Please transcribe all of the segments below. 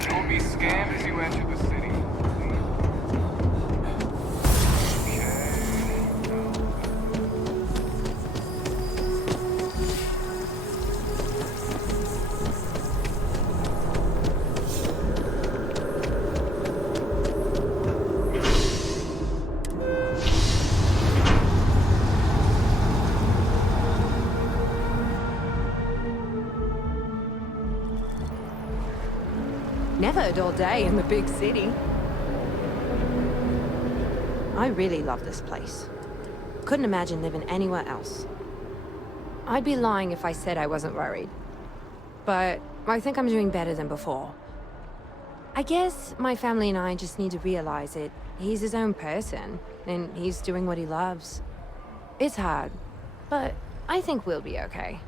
You'll be scanned as you enter the city. Never a dull day in the big city. I really love this place. Couldn't imagine living anywhere else. I'd be lying if I said I wasn't worried. But I think I'm doing better than before. I guess my family and I just need to realize it. He's his own person, and he's doing what he loves. It's hard, but I think we'll be okay.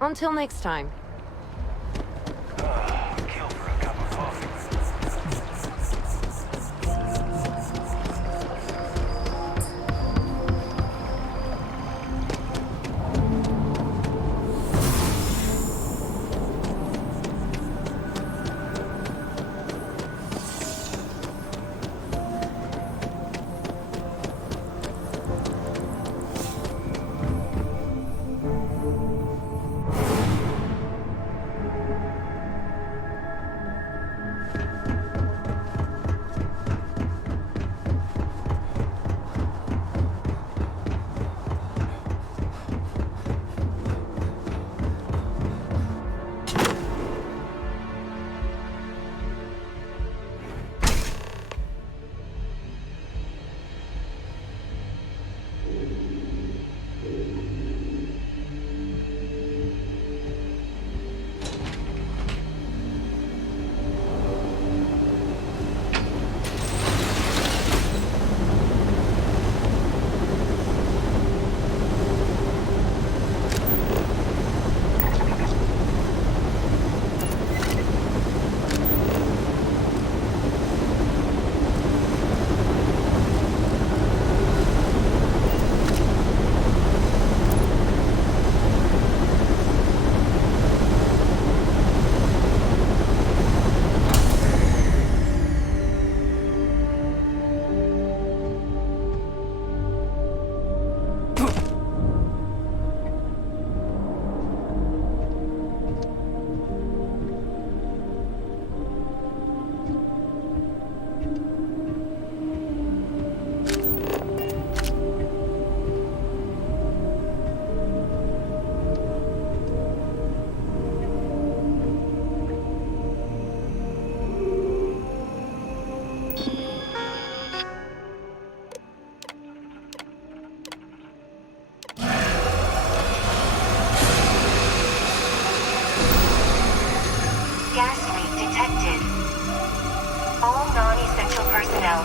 Until next time. Kill for a cup of coffee.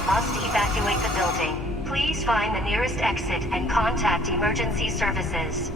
Must evacuate the building. Please find the nearest exit and contact emergency services.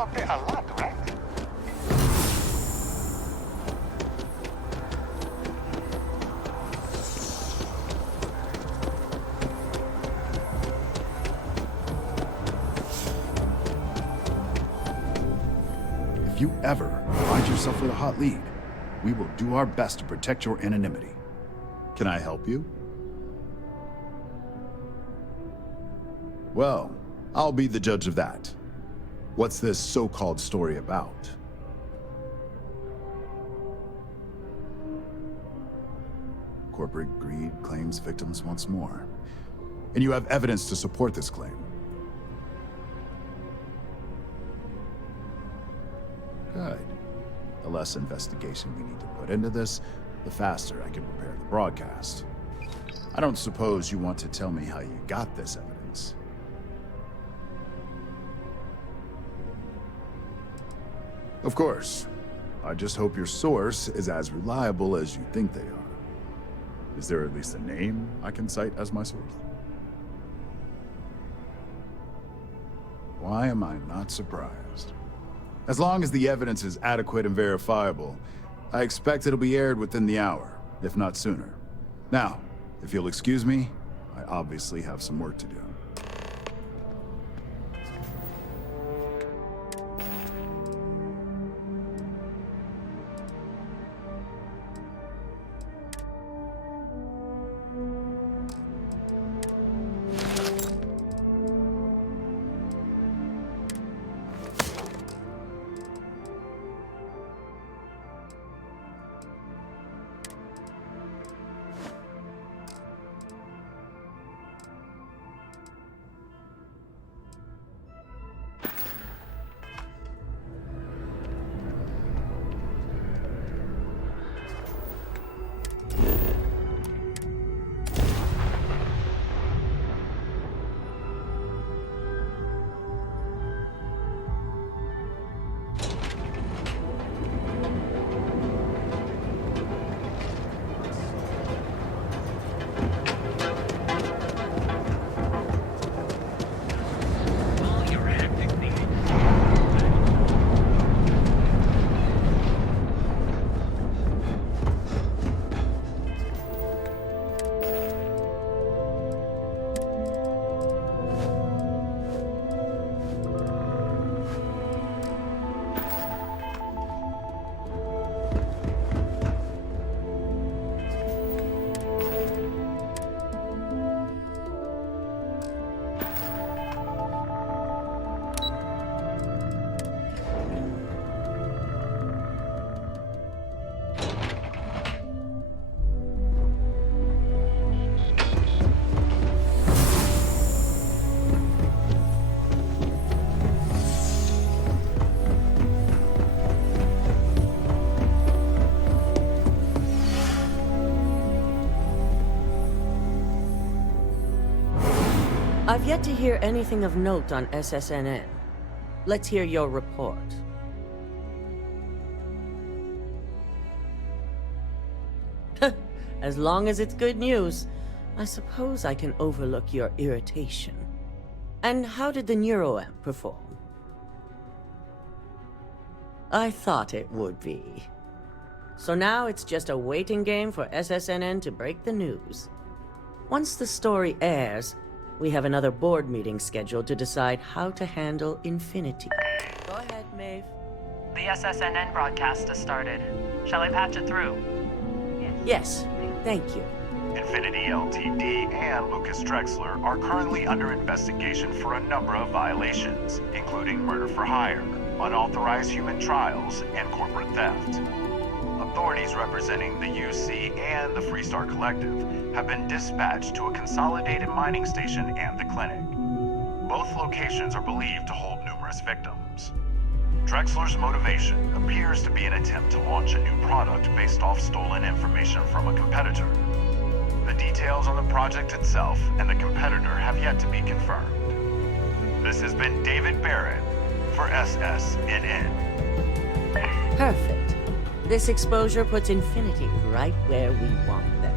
out there a lot, right? If you ever find yourself with a hot lead, we will do our best to protect your anonymity. Can I help you? Well, I'll be the judge of that. What's this so-called story about? Corporate greed claims victims once more. And you have evidence to support this claim. Good. The less investigation we need to put into this, the faster I can prepare the broadcast. I don't suppose you want to tell me how you got this evidence. Of course. I just hope your source is as reliable as you think they are. Is there at least a name I can cite as my source? Why am I not surprised? As long as the evidence is adequate and verifiable, I expect it'll be aired within the hour, if not sooner. Now, if you'll excuse me, I obviously have some work to do. I've yet to hear anything of note on SSNN. Let's hear your report. As long as it's good news, I suppose I can overlook your irritation. And how did the neuroamp perform? I thought it would be. So now it's just a waiting game for SSNN to break the news. Once the story airs, we have another board meeting scheduled to decide how to handle Infinity. Go ahead, Maeve. The SSNN broadcast has started. Shall I patch it through? Yes, thank you. Infinity LTD and Lucas Drexler are currently under investigation for a number of violations, including murder for hire, unauthorized human trials, and corporate theft. Authorities representing the UC and the Freestar Collective have been dispatched to a consolidated mining station and the clinic. Both locations are believed to hold numerous victims. Drexler's motivation appears to be an attempt to launch a new product based off stolen information from a competitor. The details on the project itself and the competitor have yet to be confirmed. This has been David Barrett for SSNN. Perfect. This exposure puts Infinity right where we want them.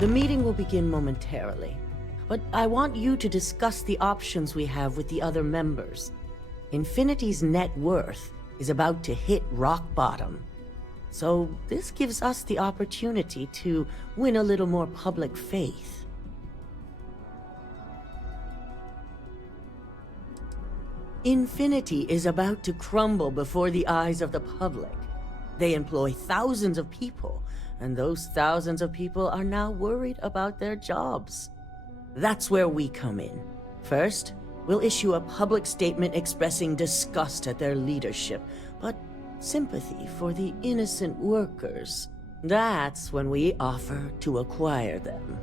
The meeting will begin momentarily, but I want you to discuss the options we have with the other members. Infinity's net worth is about to hit rock bottom. So this gives us the opportunity to win a little more public faith. Infinity is about to crumble before the eyes of the public. They employ thousands of people, and those thousands of people are now worried about their jobs. That's where we come in. First, we'll issue a public statement expressing disgust at their leadership, but sympathy for the innocent workers. That's when we offer to acquire them.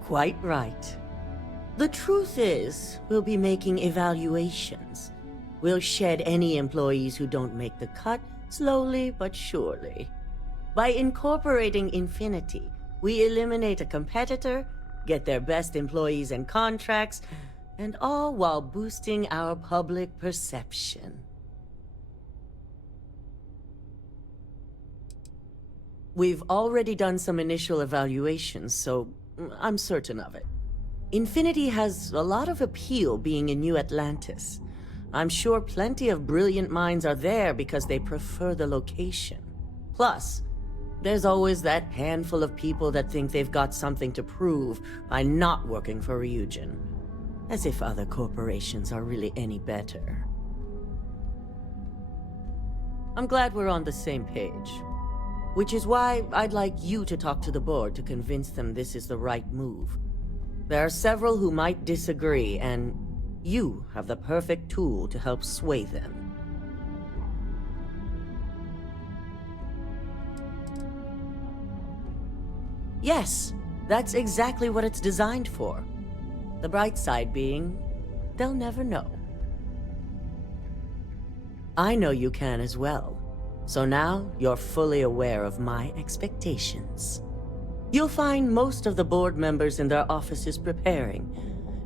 Quite right. The truth is, we'll be making evaluations. We'll shed any employees who don't make the cut, slowly but surely. By incorporating Infinity, we eliminate a competitor, get their best employees and contracts, and all while boosting our public perception. We've already done some initial evaluations, so I'm certain of it. Infinity has a lot of appeal being in New Atlantis. I'm sure plenty of brilliant minds are there because they prefer the location. Plus, there's always that handful of people that think they've got something to prove by not working for Ryujin. As if other corporations are really any better. I'm glad we're on the same page. Which is why I'd like you to talk to the board to convince them this is the right move. There are several who might disagree, and you have the perfect tool to help sway them. Yes, that's exactly what it's designed for. The bright side being, they'll never know. I know you can as well. So now, you're fully aware of my expectations. You'll find most of the board members in their offices preparing.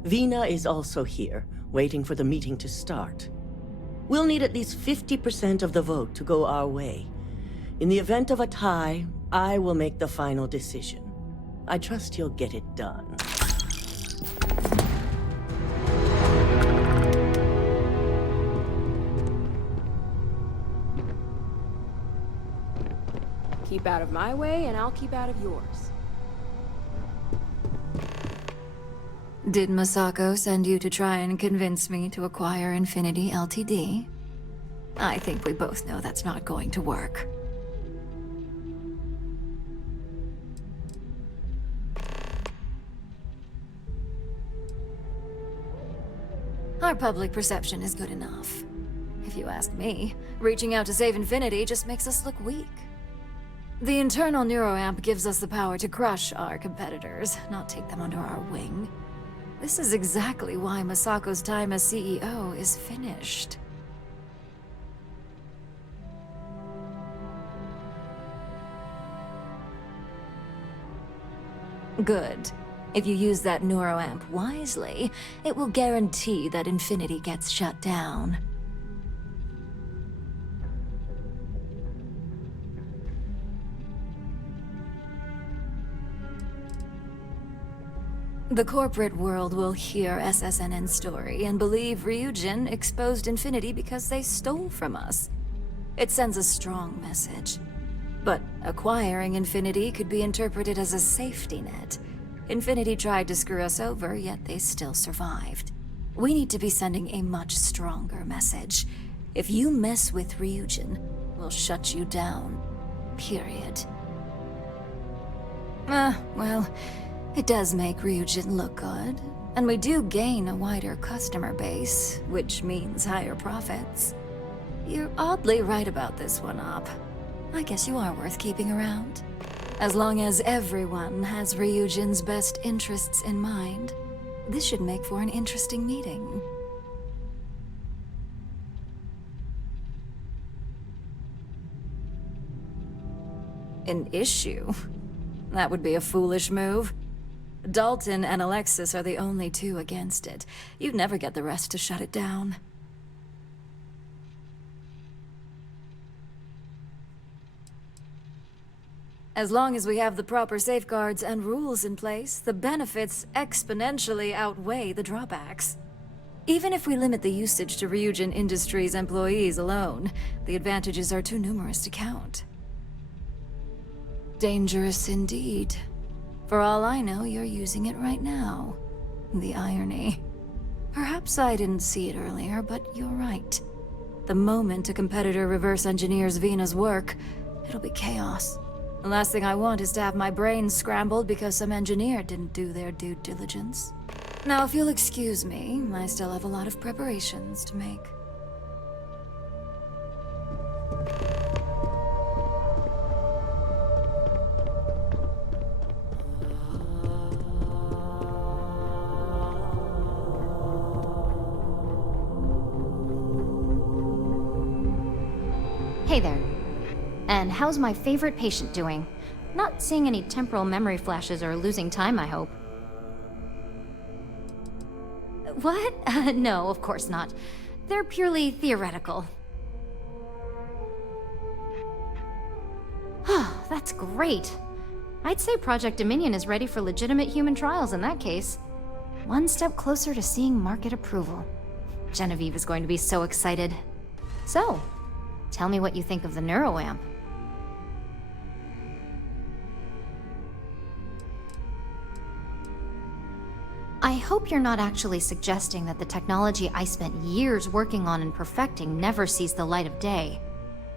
Vina is also here, waiting for the meeting to start. We'll need at least 50% of the vote to go our way. In the event of a tie, I will make the final decision. I trust you'll get it done. Keep out of my way, and I'll keep out of yours. Did Masako send you to try and convince me to acquire Infinity Ltd? I think we both know that's not going to work. Our public perception is good enough. If you ask me, reaching out to save Infinity just makes us look weak. The internal neuroamp gives us the power to crush our competitors, not take them under our wing. This is exactly why Masako's time as CEO is finished. Good. If you use that neuroamp wisely, it will guarantee that Infinity gets shut down. The corporate world will hear SSNN's story and believe Ryujin exposed Infinity because they stole from us. It sends a strong message. But acquiring Infinity could be interpreted as a safety net. Infinity tried to screw us over, yet they still survived. We need to be sending a much stronger message. If you mess with Ryujin, we'll shut you down. Period. Well, it does make Ryujin look good. And we do gain a wider customer base, which means higher profits. You're oddly right about this one, Op. I guess you are worth keeping around. As long as everyone has Ryujin's best interests in mind, this should make for an interesting meeting. An issue? That would be a foolish move. Dalton and Alexis are the only two against it. You'd never get the rest to shut it down. As long as we have the proper safeguards and rules in place, the benefits exponentially outweigh the drawbacks. Even if we limit the usage to Ryujin Industries employees alone, the advantages are too numerous to count. Dangerous indeed. For all I know, you're using it right now. The irony. Perhaps I didn't see it earlier, but you're right. The moment a competitor reverse engineers Vina's work, it'll be chaos. The last thing I want is to have my brain scrambled because some engineer didn't do their due diligence. Now, if you'll excuse me, I still have a lot of preparations to make. Hey there. And how's my favorite patient doing? Not seeing any temporal memory flashes or losing time, I hope. What? No, of course not. They're purely theoretical. That's great. I'd say Project Dominion is ready for legitimate human trials in that case. One step closer to seeing market approval. Genevieve is going to be so excited. So, tell me what you think of the neuroamp. I hope you're not actually suggesting that the technology I spent years working on and perfecting never sees the light of day.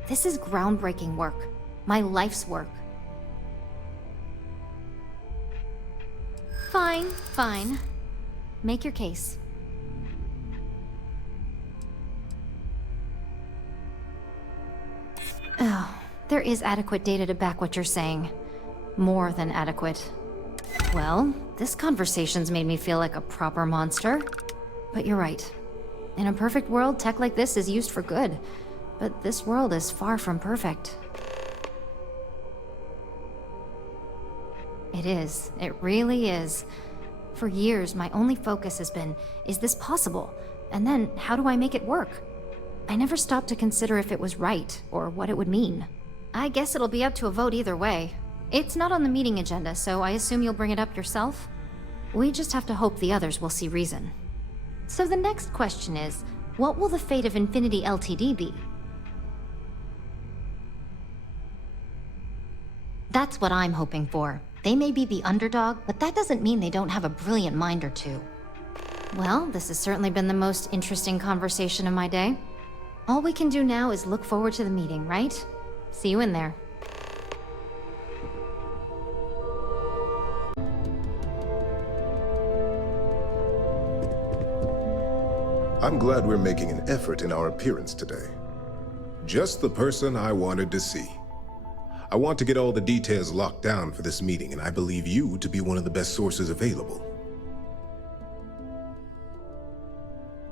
This is groundbreaking work. My life's work. Fine, fine. Make your case. Oh, there is adequate data to back what you're saying. More than adequate. Well, this conversation's made me feel like a proper monster. But you're right. In a perfect world, tech like this is used for good. But this world is far from perfect. It is. It really is. For years, my only focus has been, is this possible? And then, how do I make it work? I never stopped to consider if it was right, or what it would mean. I guess it'll be up to a vote either way. It's not on the meeting agenda, so I assume you'll bring it up yourself? We just have to hope the others will see reason. So the next question is, what will the fate of Infinity Ltd be? That's what I'm hoping for. They may be the underdog, but that doesn't mean they don't have a brilliant mind or two. Well, this has certainly been the most interesting conversation of my day. All we can do now is look forward to the meeting, right? See you in there. I'm glad we're making an effort in our appearance today. Just the person I wanted to see. I want to get all the details locked down for this meeting, and I believe you to be one of the best sources available.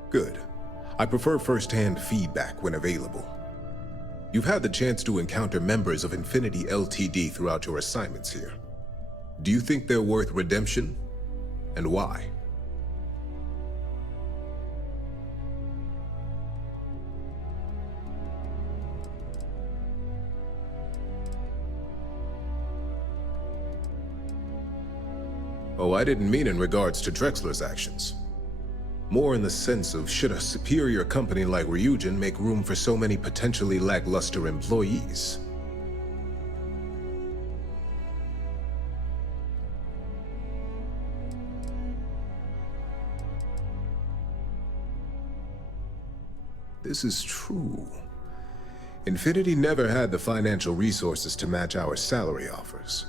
Good. I prefer first-hand feedback when available. You've had the chance to encounter members of Infinity Ltd throughout your assignments here. Do you think they're worth redemption? And why? Oh, I didn't mean in regards to Drexler's actions. More in the sense of, should a superior company like Ryujin make room for so many potentially lackluster employees? This is true. Infinity never had the financial resources to match our salary offers.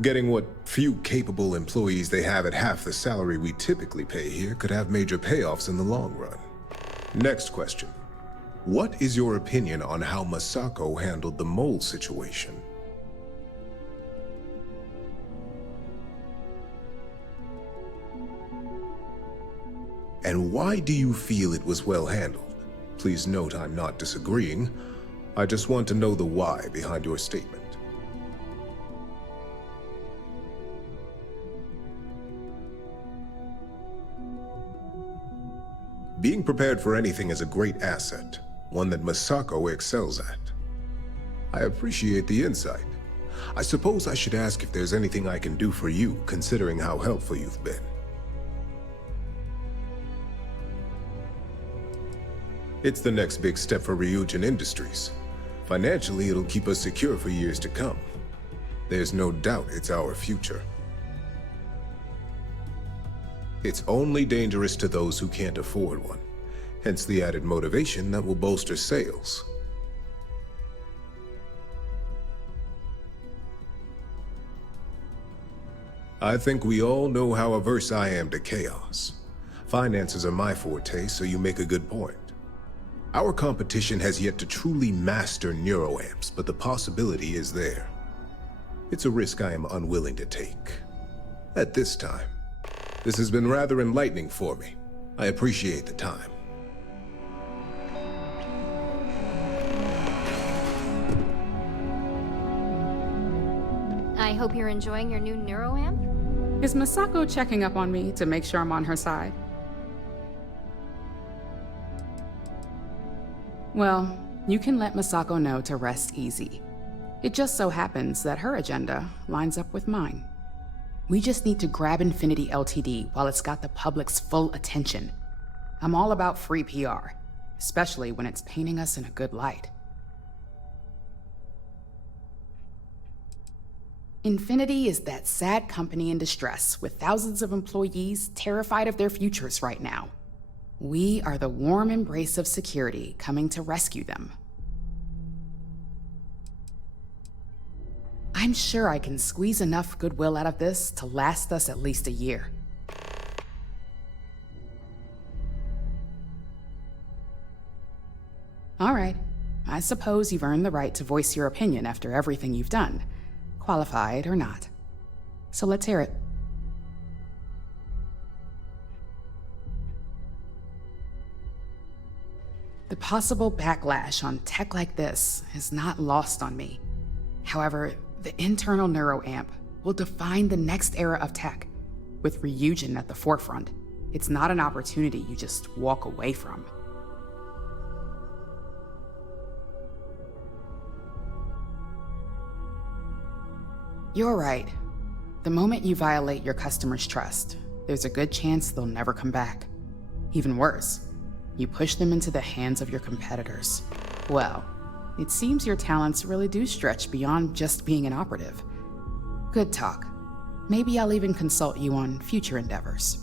Getting what few capable employees they have at half the salary we typically pay here could have major payoffs in the long run. Next question. What is your opinion on how Masako handled the mole situation? And why do you feel it was well handled? Please note I'm not disagreeing. I just want to know the why behind your statement. Being prepared for anything is a great asset, one that Masako excels at. I appreciate the insight. I suppose I should ask if there's anything I can do for you, considering how helpful you've been. It's the next big step for Ryujin Industries. Financially, it'll keep us secure for years to come. There's no doubt it's our future. It's only dangerous to those who can't afford one, hence the added motivation that will bolster sales. I think we all know how averse I am to chaos. Finances are my forte, so you make a good point. Our competition has yet to truly master neuroamps, but the possibility is there. It's a risk I am unwilling to take. At this time. This has been rather enlightening for me. I appreciate the time. I hope you're enjoying your new neuroamp? Is Masako checking up on me to make sure I'm on her side? Well, you can let Masako know to rest easy. It just so happens that her agenda lines up with mine. We just need to grab Infinity Ltd. while it's got the public's full attention. I'm all about free PR, especially when it's painting us in a good light. Infinity is that sad company in distress with thousands of employees terrified of their futures right now. We are the warm embrace of security coming to rescue them. I'm sure I can squeeze enough goodwill out of this to last us at least a year. All right, I suppose you've earned the right to voice your opinion after everything you've done, qualified or not. So let's hear it. The possible backlash on tech like this is not lost on me. However, the internal neuroamp will define the next era of tech, with Ryujin at the forefront. It's not an opportunity you just walk away from. You're right. The moment you violate your customers' trust, there's a good chance they'll never come back. Even worse, you push them into the hands of your competitors. Well, it seems your talents really do stretch beyond just being an operative. Good talk. Maybe I'll even consult you on future endeavors.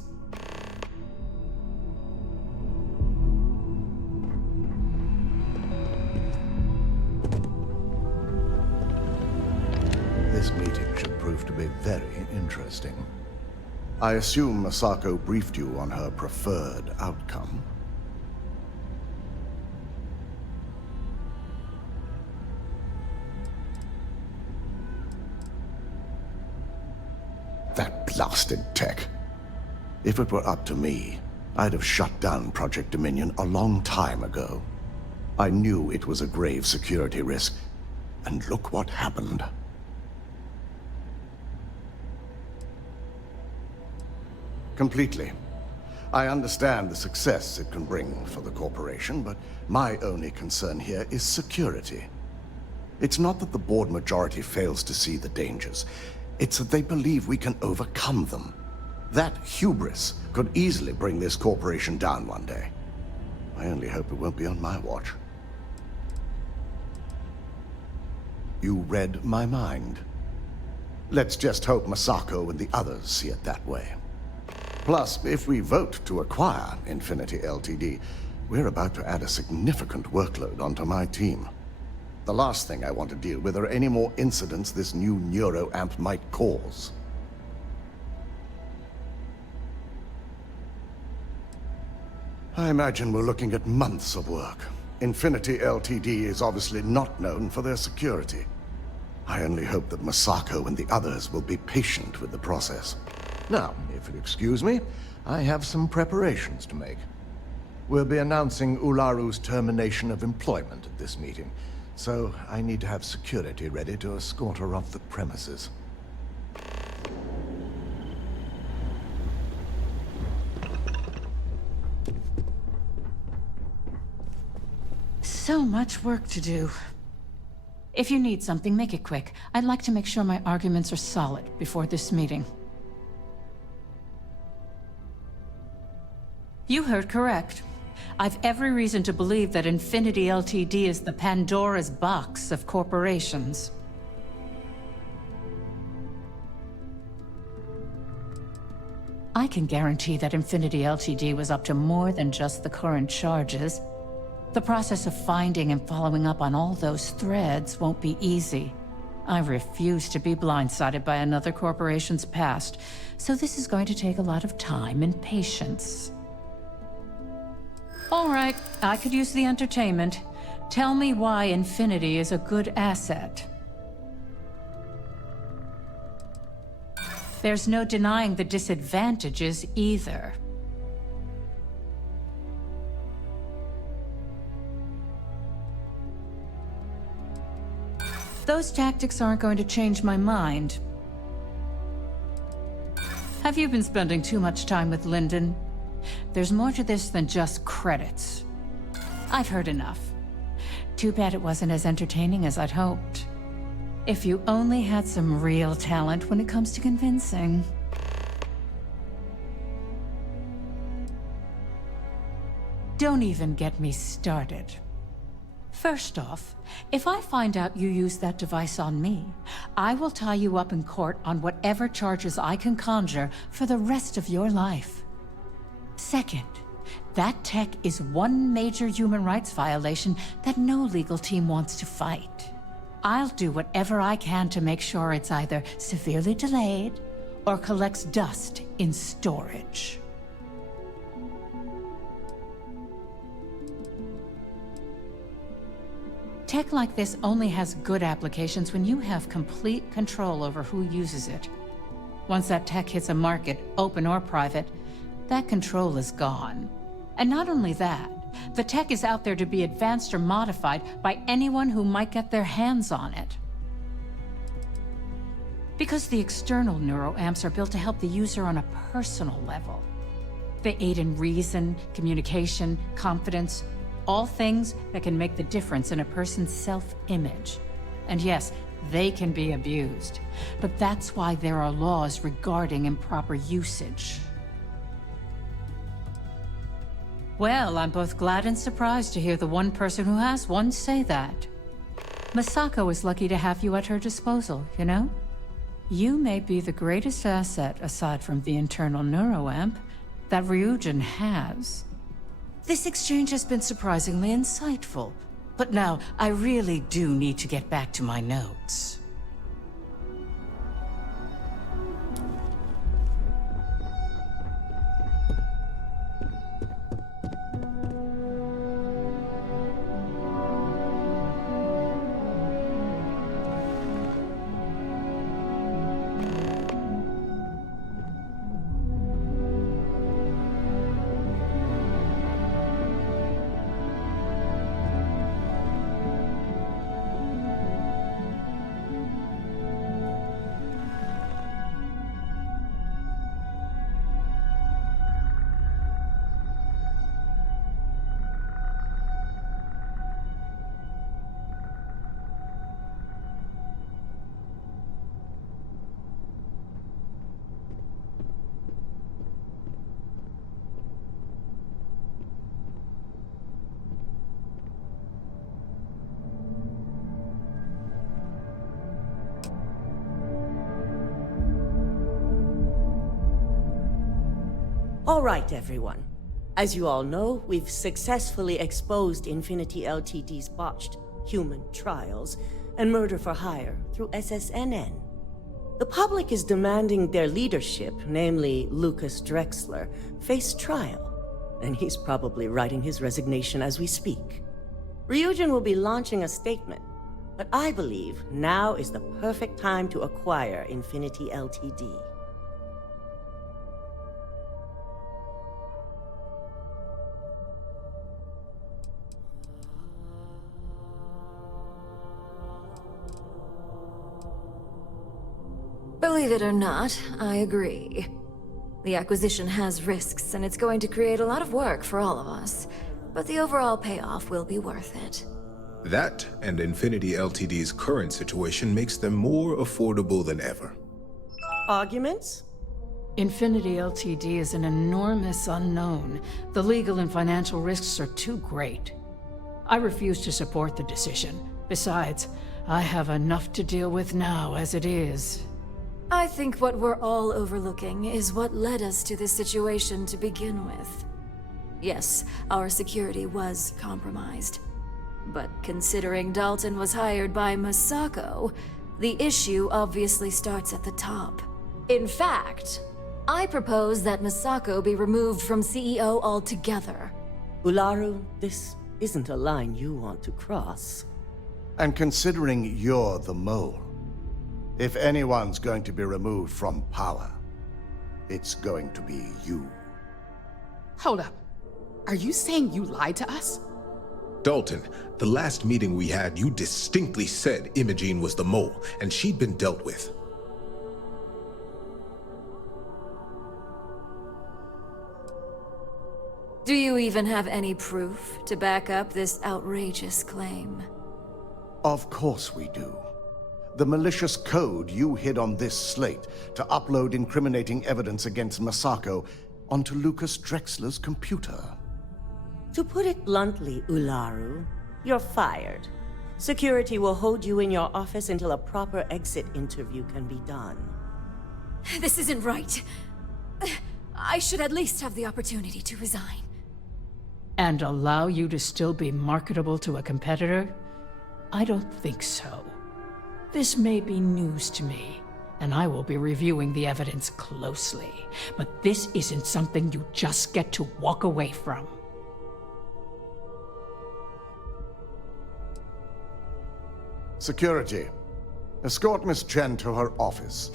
This meeting should prove to be very interesting. I assume Masako briefed you on her preferred outcome. That blasted tech. If it were up to me, I'd have shut down Project Dominion a long time ago. I knew it was a grave security risk, and look what happened. Completely. I understand the success it can bring for the corporation, but my only concern here is security. It's not that the board majority fails to see the dangers. It's that they believe we can overcome them. That hubris could easily bring this corporation down one day. I only hope it won't be on my watch. You read my mind. Let's just hope Masako and the others see it that way. Plus, if we vote to acquire Infinity Ltd., we're about to add a significant workload onto my team. The last thing I want to deal with are any more incidents this new neuroamp might cause. I imagine we're looking at months of work. Infinity Ltd. is obviously not known for their security. I only hope that Masako and the others will be patient with the process. Now, if you'll excuse me, I have some preparations to make. We'll be announcing Ularu's termination of employment at this meeting, so I need to have security ready to escort her off the premises. So much work to do. If you need something, make it quick. I'd like to make sure my arguments are solid before this meeting. You heard correct. I've every reason to believe that Infinity Ltd. Is the Pandora's box of corporations. I can guarantee that Infinity Ltd. Was up to more than just the current charges. The process of finding and following up on all those threads won't be easy. I refuse to be blindsided by another corporation's past, so this is going to take a lot of time and patience. All right, I could use the entertainment. Tell me why Infinity is a good asset. There's no denying the disadvantages either. Those tactics aren't going to change my mind. Have you been spending too much time with Lyndon? There's more to this than just credits. I've heard enough. Too bad it wasn't as entertaining as I'd hoped. If you only had some real talent when it comes to convincing. Don't even get me started. First off, if I find out you used that device on me, I will tie you up in court on whatever charges I can conjure for the rest of your life. Second, that tech is one major human rights violation that no legal team wants to fight. I'll do whatever I can to make sure it's either severely delayed or collects dust in storage. Tech like this only has good applications when you have complete control over who uses it. Once that tech hits a market, open or private, that control is gone. And not only that, the tech is out there to be advanced or modified by anyone who might get their hands on it. Because the external neuroamps are built to help the user on a personal level. They aid in reason, communication, confidence, all things that can make the difference in a person's self-image. And yes, they can be abused. But that's why there are laws regarding improper usage. Well, I'm both glad and surprised to hear the one person who has one say that. Masako is lucky to have you at her disposal, you know? You may be the greatest asset, aside from the internal neuroamp, that Ryujin has. This exchange has been surprisingly insightful, but now I really do need to get back to my notes. All right, everyone. As you all know, we've successfully exposed Infinity Ltd.'s botched human trials and murder for hire through SSNN. The public is demanding their leadership, namely Lucas Drexler, face trial, and he's probably writing his resignation as we speak. Ryujin will be launching a statement, but I believe now is the perfect time to acquire Infinity Ltd. Believe it or not, I agree. The acquisition has risks, and it's going to create a lot of work for all of us. But the overall payoff will be worth it. That and Infinity Ltd.'s current situation makes them more affordable than ever. Arguments? Infinity Ltd is an enormous unknown. The legal and financial risks are too great. I refuse to support the decision. Besides, I have enough to deal with now as it is. I think what we're all overlooking is what led us to this situation to begin with. Yes, our security was compromised. But considering Dalton was hired by Masako, the issue obviously starts at the top. In fact, I propose that Masako be removed from CEO altogether. Ularu, this isn't a line you want to cross. And considering you're the mole, if anyone's going to be removed from power, it's going to be you. Hold up. Are you saying you lied to us? Dalton, the last meeting we had, you distinctly said Imogene was the mole, and she'd been dealt with. Do you even have any proof to back up this outrageous claim? Of course we do. The malicious code you hid on this slate to upload incriminating evidence against Masako onto Lucas Drexler's computer. To put it bluntly, Ularu, you're fired. Security will hold you in your office until a proper exit interview can be done. This isn't right. I should at least have the opportunity to resign. And allow you to still be marketable to a competitor? I don't think so. This may be news to me, and I will be reviewing the evidence closely. But this isn't something you just get to walk away from. Security, escort Miss Chen to her office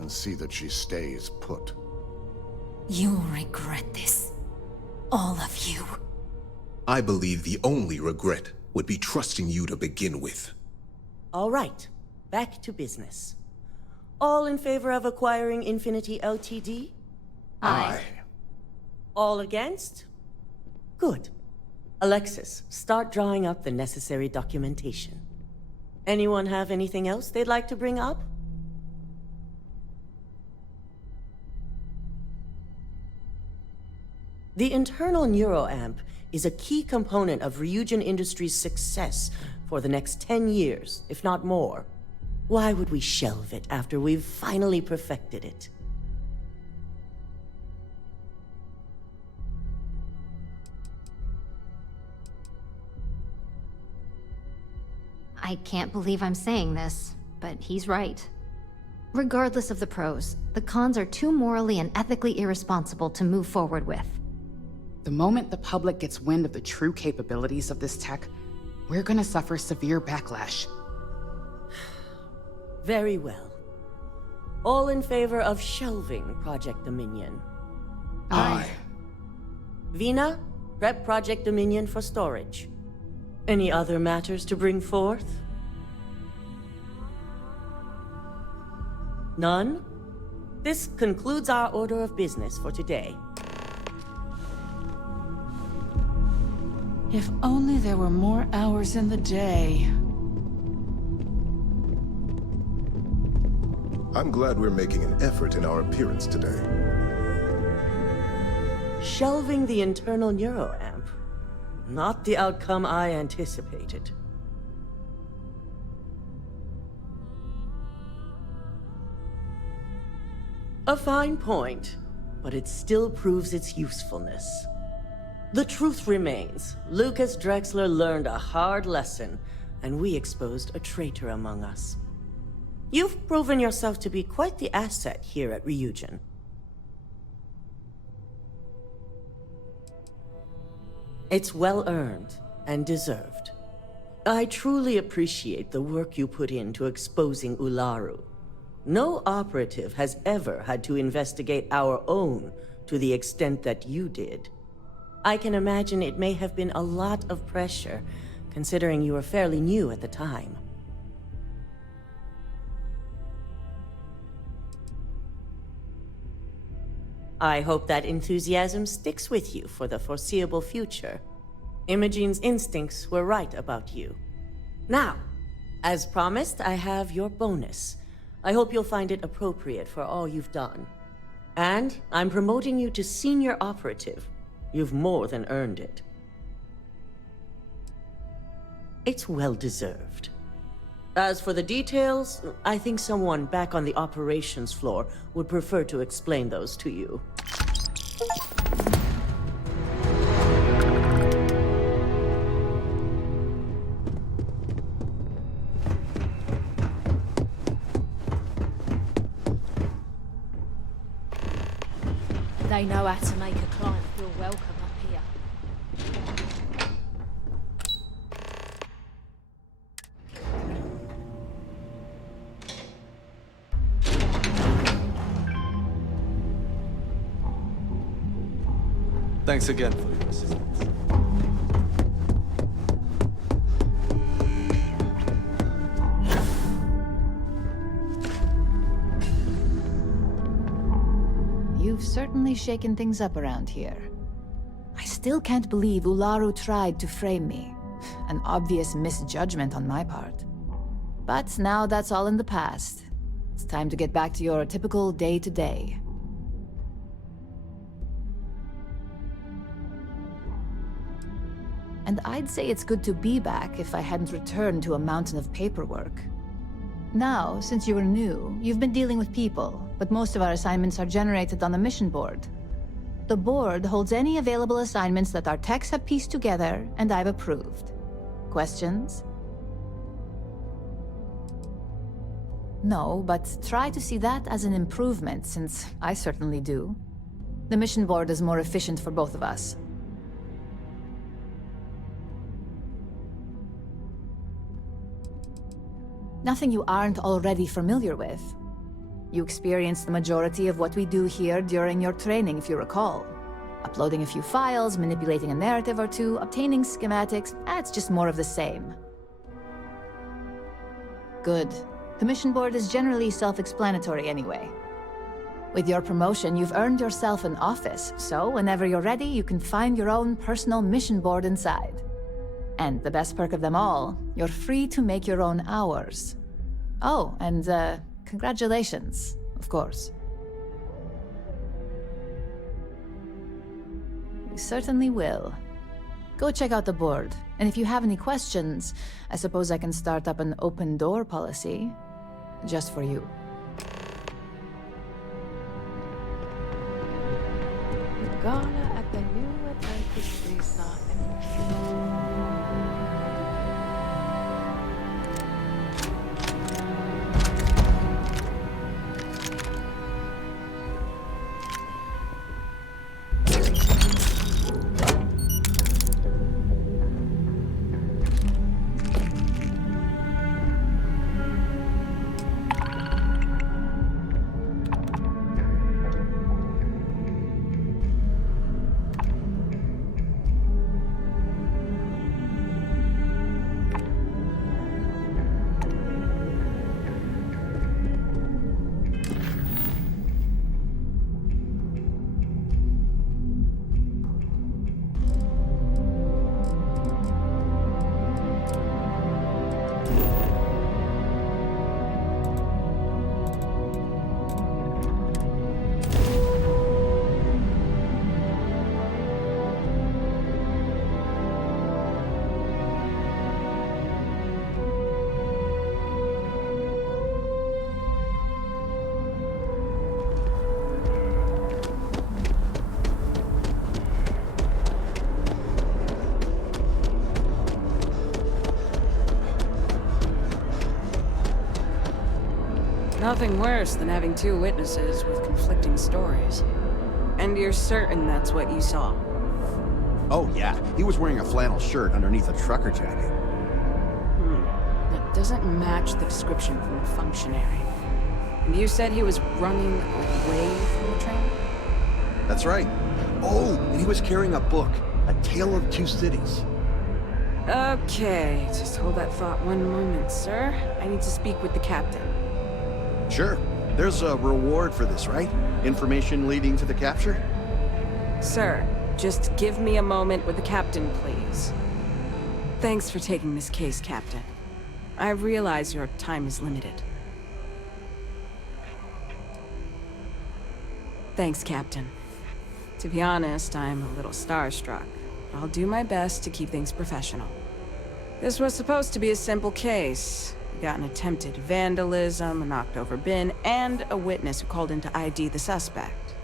and see that she stays put. You'll regret this. All of you. I believe the only regret would be trusting you to begin with. All right, back to business. All in favor of acquiring Infinity Ltd? Aye. All against? Good. Alexis, start drawing up the necessary documentation. Anyone have anything else they'd like to bring up? The internal neuroamp is a key component of Ryujin Industries' success for the next 10 years, if not more. Why would we shelve it after we've finally perfected it? I can't believe I'm saying this, but he's right. Regardless of the pros, the cons are too morally and ethically irresponsible to move forward with. The moment the public gets wind of the true capabilities of this tech, we're gonna suffer severe backlash. Very well. All in favor of shelving Project Dominion? Aye. Vina, prep Project Dominion for storage. Any other matters to bring forth? None? This concludes our order of business for today. If only there were more hours in the day. I'm glad we're making an effort in our appearance today. Shelving the internal neuroamp. Not the outcome I anticipated. A fine point, but it still proves its usefulness. The truth remains, Lucas Drexler learned a hard lesson, and we exposed a traitor among us. You've proven yourself to be quite the asset here at Ryujin. It's well earned and deserved. I truly appreciate the work you put into exposing Ularu. No operative has ever had to investigate our own to the extent that you did. I can imagine it may have been a lot of pressure, considering you were fairly new at the time. I hope that enthusiasm sticks with you for the foreseeable future. Imogene's instincts were right about you. Now, as promised, I have your bonus. I hope you'll find it appropriate for all you've done. And I'm promoting you to senior operative. You've more than earned it. It's well deserved. As for the details, I think someone back on the operations floor would prefer to explain those to you. They know how to make a client feel welcome up here. Thanks again for your assistance. You've certainly shaken things up around here. I still can't believe Ularu tried to frame me. An obvious misjudgment on my part. But now that's all in the past. It's time to get back to your typical day-to-day. And I'd say it's good to be back if I hadn't returned to a mountain of paperwork. Now, since you were new, you've been dealing with people, but most of our assignments are generated on the mission board. The board holds any available assignments that our techs have pieced together, and I've approved. Questions? No, but try to see that as an improvement, since I certainly do. The mission board is more efficient for both of us. Nothing you aren't already familiar with. You experienced the majority of what we do here during your training, if you recall. Uploading a few files, manipulating a narrative or two, obtaining schematics, it's just more of the same. Good. The mission board is generally self-explanatory anyway. With your promotion, you've earned yourself an office, so whenever you're ready, you can find your own personal mission board inside. And the best perk of them all, you're free to make your own hours. Oh, and congratulations, of course. You certainly will. Go check out the board, and if you have any questions, I suppose I can start up an open door policy, just for you. Gala at the new Atlantis Resort. Nothing worse than having two witnesses with conflicting stories. And you're certain that's what you saw? Oh yeah, he was wearing a flannel shirt underneath a trucker jacket. That doesn't match the description from the functionary. And you said he was running away from the train? That's right. Oh, and he was carrying a book, A Tale of Two Cities. Okay, just hold that thought one moment, sir. I need to speak with the captain. Sure. There's a reward for this, right? Information leading to the capture? Sir, just give me a moment with the captain, please. Thanks for taking this case, Captain. I realize your time is limited. Thanks, Captain. To be honest, I'm a little starstruck. I'll do my best to keep things professional. This was supposed to be a simple case. We got an attempted vandalism, a knocked-over bin, and a witness who called in to ID the suspect.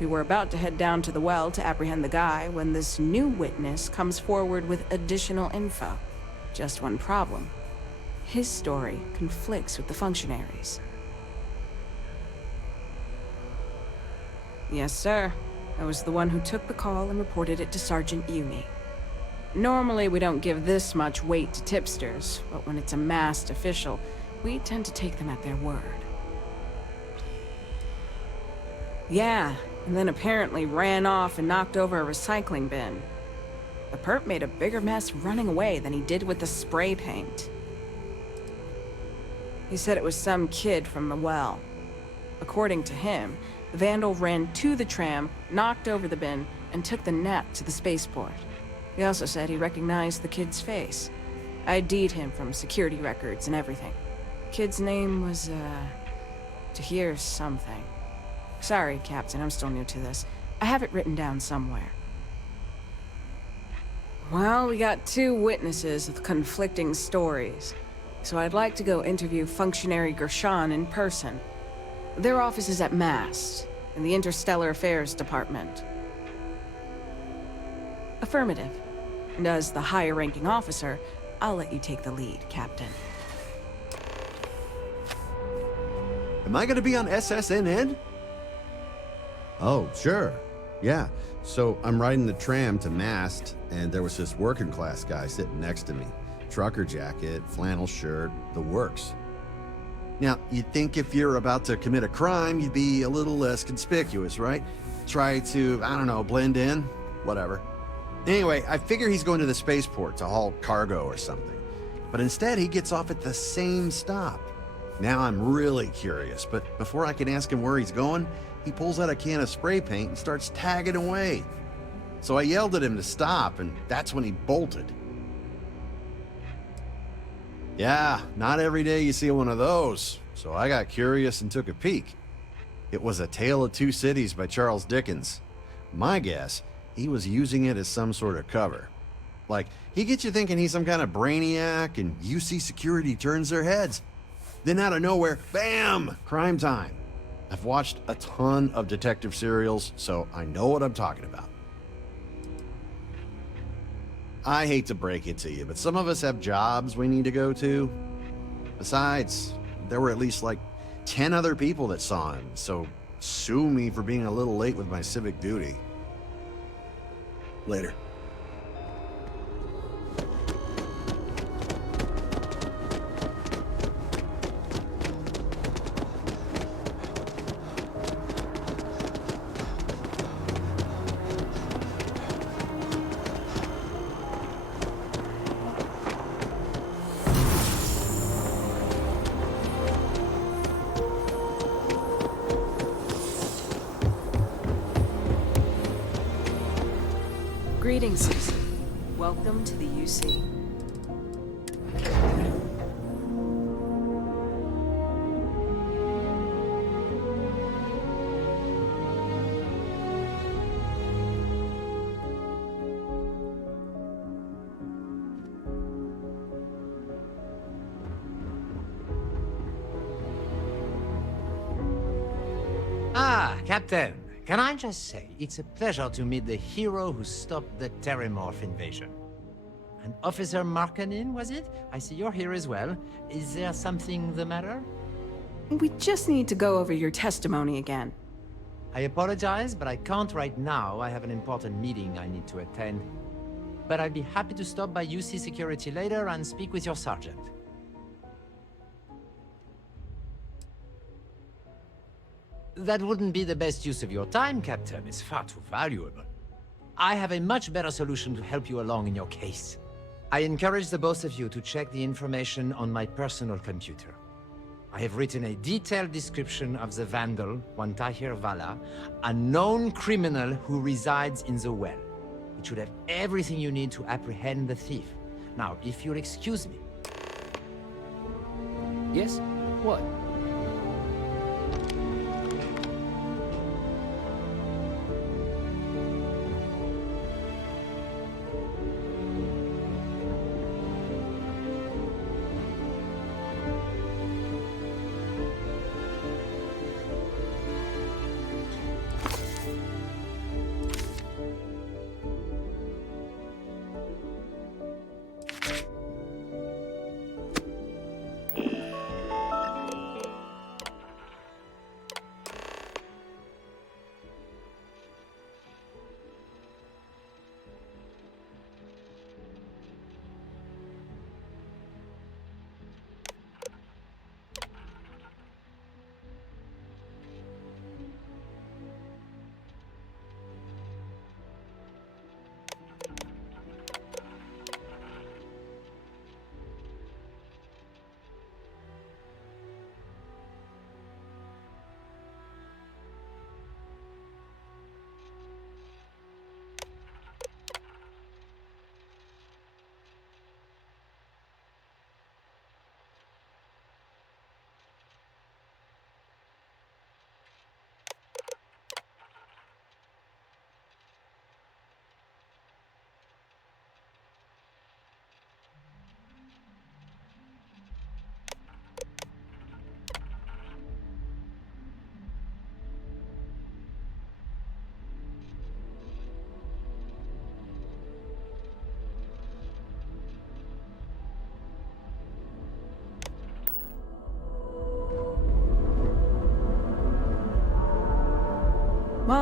We were about to head down to the well to apprehend the guy when this new witness comes forward with additional info. Just one problem. His story conflicts with the functionaries. Yes, sir. I was the one who took the call and reported it to Sergeant Uni. Normally, we don't give this much weight to tipsters, but when it's a masked official, we tend to take them at their word. Yeah, and then apparently ran off and knocked over a recycling bin. The perp made a bigger mess running away than he did with the spray paint. He said it was some kid from the well. According to him, the vandal ran to the tram, knocked over the bin, and took the net to the spaceport. He also said he recognized the kid's face. ID'd him from security records and everything. Kid's name was, Tahir something. Sorry, Captain, I'm still new to this. I have it written down somewhere. Well, we got two witnesses with conflicting stories. So I'd like to go interview Functionary Gershon in person. Their office is at MAST, in the Interstellar Affairs Department. Affirmative. And as the higher-ranking officer, I'll let you take the lead, Captain. Am I gonna be on SSNN? Oh, sure. Yeah. So I'm riding the tram to Mast, and there was this working class guy sitting next to me. Trucker jacket, flannel shirt, the works. Now, you'd think if you're about to commit a crime, you'd be a little less conspicuous, right? Try to, I don't know, blend in? Whatever. Anyway, I figure he's going to the spaceport to haul cargo or something. But instead, he gets off at the same stop. Now I'm really curious, but before I can ask him where he's going, he pulls out a can of spray paint and starts tagging away. So I yelled at him to stop, and that's when he bolted. Yeah, not every day you see one of those, so I got curious and took a peek. It was A Tale of Two Cities by Charles Dickens. My guess, he was using it as some sort of cover. Like, he gets you thinking he's some kind of brainiac, and UC security turns their heads. Then out of nowhere, bam! Crime time. I've watched a ton of detective serials, so I know what I'm talking about. I hate to break it to you, but some of us have jobs we need to go to. Besides, there were at least like 10 other people that saw him, so sue me for being a little late with my civic duty. Later. Greetings, Susan. Welcome to the UC. Ah, Captain. Can I just say, it's a pleasure to meet the hero who stopped the Terramorph invasion. And Officer Markkanen, was it? I see you're here as well. Is there something the matter? We just need to go over your testimony again. I apologize, but I can't right now. I have an important meeting I need to attend. But I'd be happy to stop by UC Security later and speak with your sergeant. That wouldn't be the best use of your time, Captain. It's far too valuable. I have a much better solution to help you along in your case. I encourage the both of you to check the information on my personal computer. I have written a detailed description of the vandal, one Tahir Vala, a known criminal who resides in the well. It should have everything you need to apprehend the thief. Now, if you'll excuse me. Yes? What?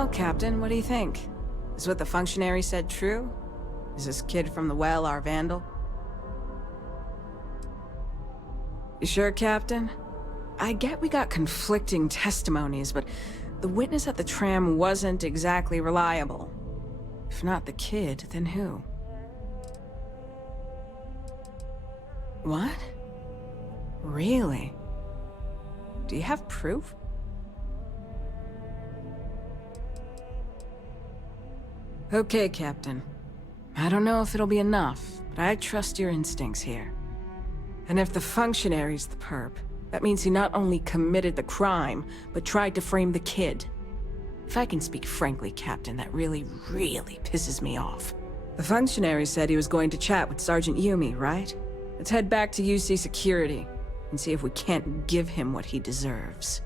Well, Captain, what do you think? Is what the functionary said true? Is this kid from the well our vandal? You sure, Captain? I get we got conflicting testimonies, but the witness at the tram wasn't exactly reliable. If not the kid, then who? What? Really? Do you have proof? Okay, Captain. I don't know if it'll be enough, but I trust your instincts here. And if the functionary's the perp, that means he not only committed the crime, but tried to frame the kid. If I can speak frankly, Captain, that really pisses me off. The functionary said he was going to chat with Sergeant Yumi, right? Let's head back to UC Security and see if we can't give him what he deserves.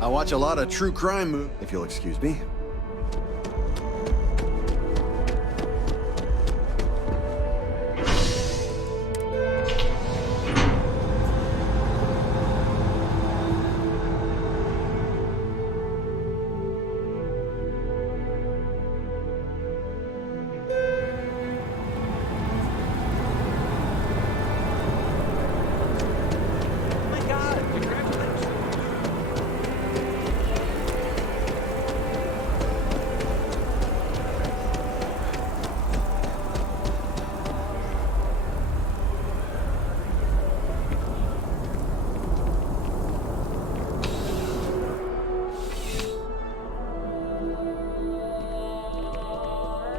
I watch a lot of true crime movies, if you'll excuse me.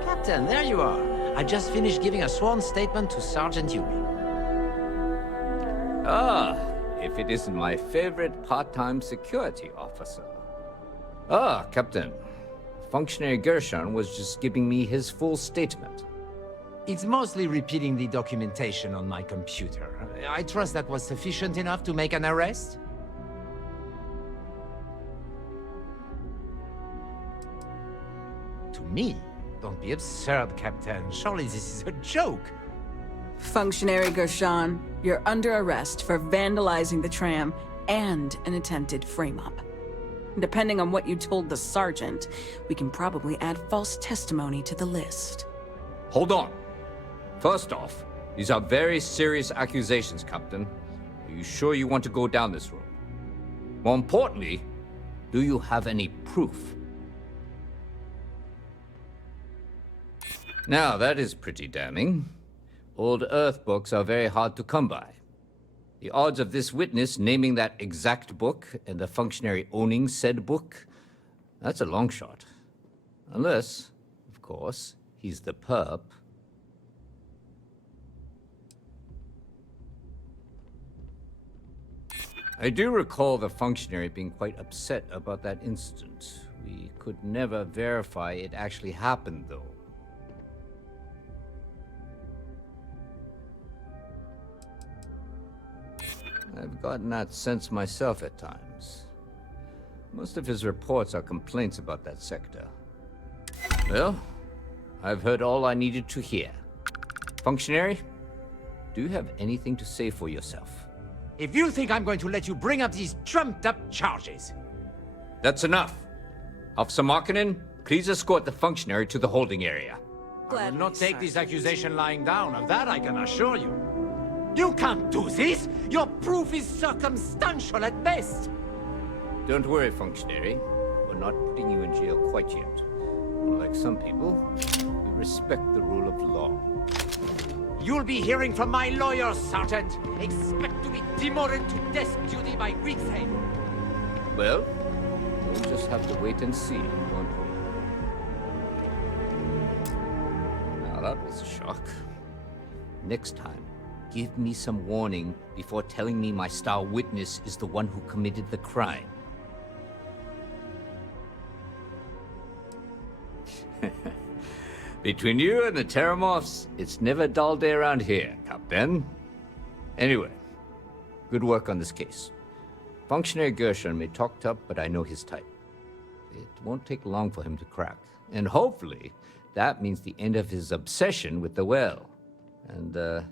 Captain, there you are. I just finished giving a sworn statement to Sergeant Yumi. Ah, if it isn't my favorite part-time security officer. Ah, Captain. Functionary Gershon was just giving me his full statement. It's mostly repeating the documentation on my computer. I trust that was sufficient enough to make an arrest? To me? Don't be absurd, Captain. Surely this is a joke. Functionary Gershon, you're under arrest for vandalizing the tram and an attempted frame-up. Depending on what you told the sergeant, we can probably add false testimony to the list. Hold on. First off, these are very serious accusations, Captain. Are you sure you want to go down this road? More importantly, do you have any proof? Now, that is pretty damning. Old Earth books are very hard to come by. The odds of this witness naming that exact book and the functionary owning said book, that's a long shot. Unless, of course, he's the perp. I do recall the functionary being quite upset about that incident. We could never verify it actually happened, though. I've gotten that sense myself at times. Most of his reports are complaints about that sector. Well, I've heard all I needed to hear. Functionary, do you have anything to say for yourself? If you think I'm going to let you bring up these trumped-up charges... That's enough. Officer Markkinen, please escort the functionary to the holding area. I will not take this accusation lying down, of that I can assure you. You can't do this! Your proof is circumstantial at best! Don't worry, functionary. We're not putting you in jail quite yet. Unlike some people, we respect the rule of law. You'll be hearing from my lawyer, Sergeant! Expect to be demoted to desk duty by week's end! Well, we'll just have to wait and see, won't we? Now that was a shock. Next time, give me some warning before telling me my star witness is the one who committed the crime. Between you and the Terramorphs, it's never a dull day around here, Captain. Anyway, Good work on this case. Functionary Gershon may talk tough, but I know his type. It won't take long for him to crack. And hopefully, that means the end of his obsession with the well. And,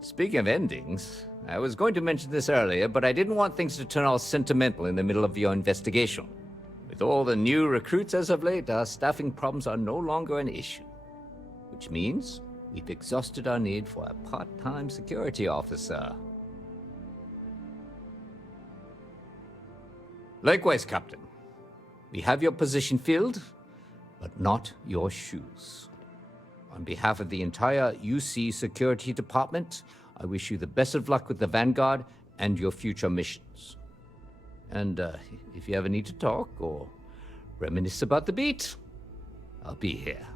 speaking of endings, I was going to mention this earlier, but I didn't want things to turn all sentimental in the middle of your investigation. With all the new recruits as of late, our staffing problems are no longer an issue. Which means we've exhausted our need for a part-time security officer. Likewise, Captain. We have your position filled, but not your shoes. On behalf of the entire UC Security Department, I wish you the best of luck with the Vanguard and your future missions. And if you ever need to talk or reminisce about the beat, I'll be here.